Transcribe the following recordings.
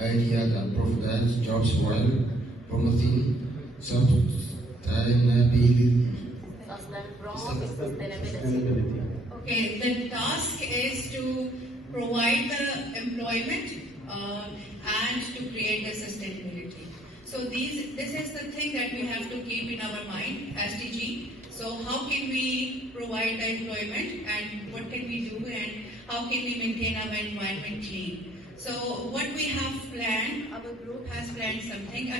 ideas and providers jobs while promoting sustainability. Sustainability. Okay, the task is to provide the employment and to create the sustainability. So this is the thing that we have to keep in our mind, SDG. So how can we provide the employment and what can we do and how can we maintain our environment clean? So what we have planned, our group has planned something.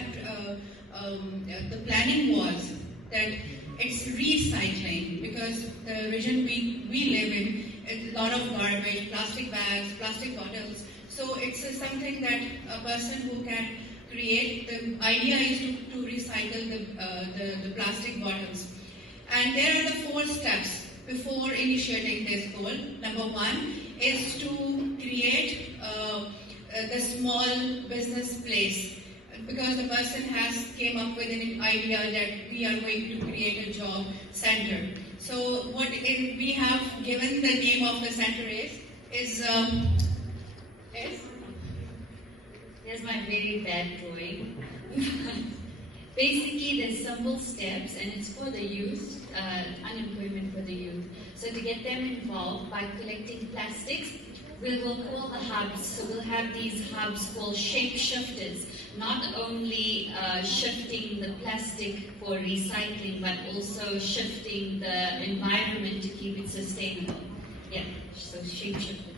The planning was that it's recycling because the region we live in, it's a lot of garbage, plastic bags, plastic bottles. So it's something that a person who can create. The idea is to recycle the plastic bottles. And there are the 4 steps before initiating this goal. Number 1 is to create the small business place, because the person has came up with an idea that we are going to create a job center. So we have given the name of the center is Here's my very bad drawing. Basically, there's simple steps, and it's for the youth, unemployment for the youth. So to get them involved by collecting plastics, we will call the hubs. So we'll have these hubs called shape shifters, not only shifting the plastic for recycling, but also shifting the environment to keep it sustainable. Yeah, so shape shifters.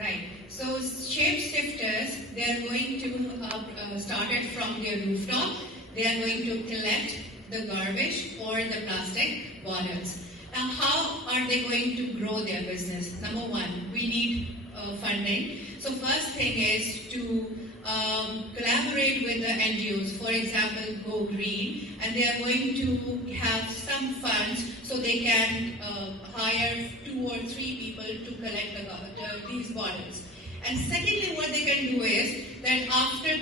right. So shape shifters, they are going to start it from their rooftop. They are going to collect the garbage or the plastic bottles. Now, how are they going to grow their business? Number 1, we need funding. So first thing is to collaborate with the NGOs, for example, Go Green, and they are going to have some funds so they can hire 2 or 3 people to collect these bottles. And secondly, what they can do is that after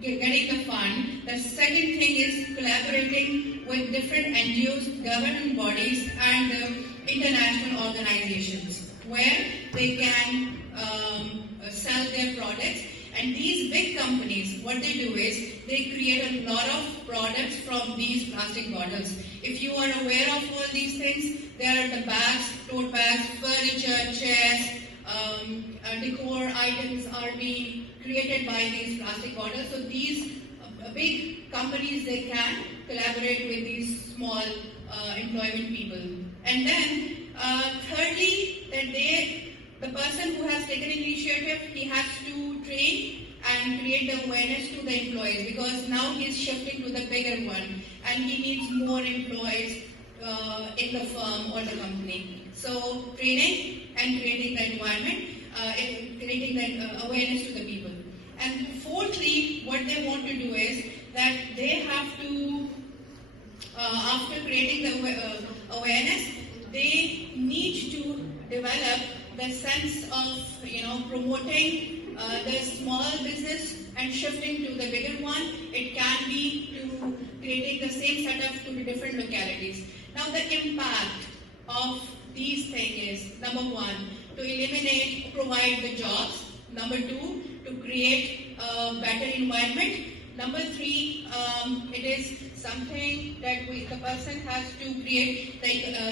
getting the fund, the second thing is collaborating with different NGOs, government bodies, and international organizations where they can sell their products. And these big companies, what they do is they create a lot of products from these plastic bottles. If you are aware of all these things, there are the bags, tote bags, furniture, chairs, decor items are being created by these plastic bottles. So these big companies, they can collaborate with these small employment people. And then thirdly, that the person who has taken initiative, he has to train and create the awareness to the employees, because now he's shifting to the bigger one and he needs more employees in the firm or the company. So training and creating the environment, creating the awareness to the people. And fourthly, what they want to do is that they have to, after creating the awareness, they need to develop the sense of promoting the small business and shifting to the bigger one. It can be to creating the same setup to the different localities. Now the impact of these things is, number 1, to provide the jobs. Number 2, to create a better environment. Number 3, it is something that the person has to create the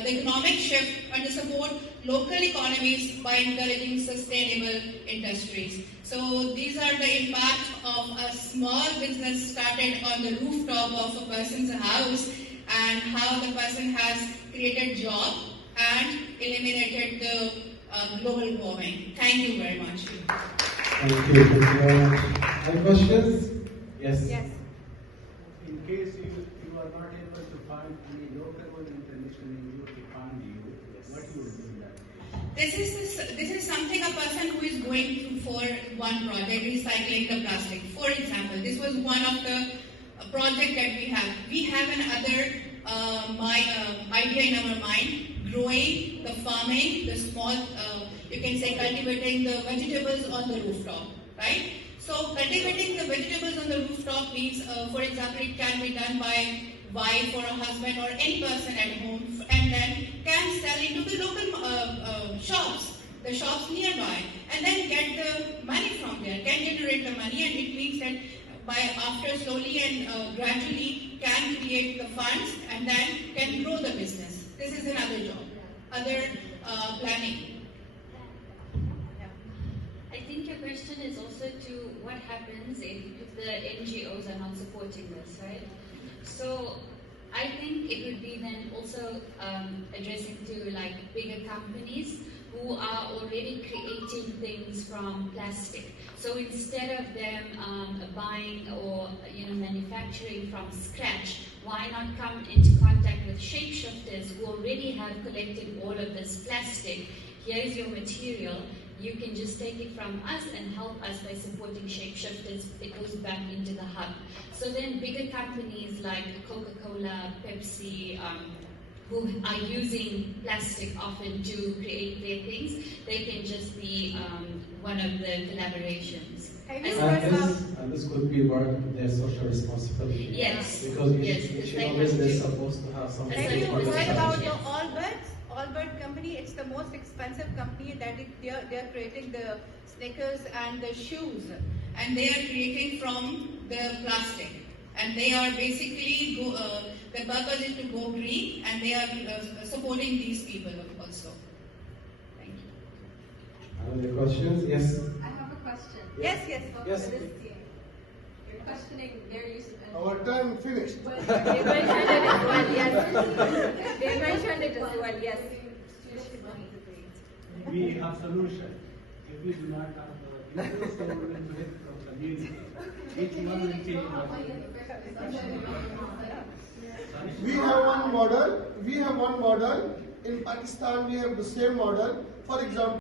economic shift and to support local economies by encouraging sustainable industries. So these are the impacts of a small business started on the rooftop of a person's house, and how the person has created job and eliminated the global warming. Thank you very much. Thank you. Any questions? Yes. Yes. In case you are not able to find any local or international NGO to fund you, what you will do that? This is something a person who is going through for one project, recycling the plastic. For example, this was one of the project that we have. We have another idea in our mind, growing the farming, the small, you can say cultivating the vegetables on the rooftop, right? So cultivating the vegetables on the rooftop means, for example, it can be done by wife or a husband or any person at home, and then can sell into the local shops, the shops nearby, and then get the money from there. money, and it means that after slowly and gradually can create the funds and then can grow the business. This is another job, other planning. I think your question is also to what happens if the NGOs are not supporting this, right? So I think it would be then also addressing to like bigger companies who are already creating things from plastic. So instead of them buying or manufacturing from scratch, why not come into contact with shapeshifters who already have collected all of this plastic? Here's your material. You can just take it from us and help us by supporting shapeshifters. It goes back into the hub. So then bigger companies like Coca-Cola, Pepsi, who are using plastic often to create their things, they can just be one of the collaborations. Have you heard about? And this could be part of their social responsibility. Yes. Because Yes, each they business have is to. supposed to have something. Have you That's heard right. about the Yes. Allbirds company? It's the most expensive company that they're creating the sneakers and the shoes, and they are creating from the plastic, and they are basically the purpose is to go green, and they are supporting these people also. Thank you. Other questions? Yes. I have a question. Yes, yes. Yes. You're questioning their use of energy. Our time finished. But they mentioned it as well, yes. They mentioned it as well, yes. We have solution. If we do not have the people, so we will do it from the community. Each one will take one. We have one model. In Pakistan, we have the same model. For example,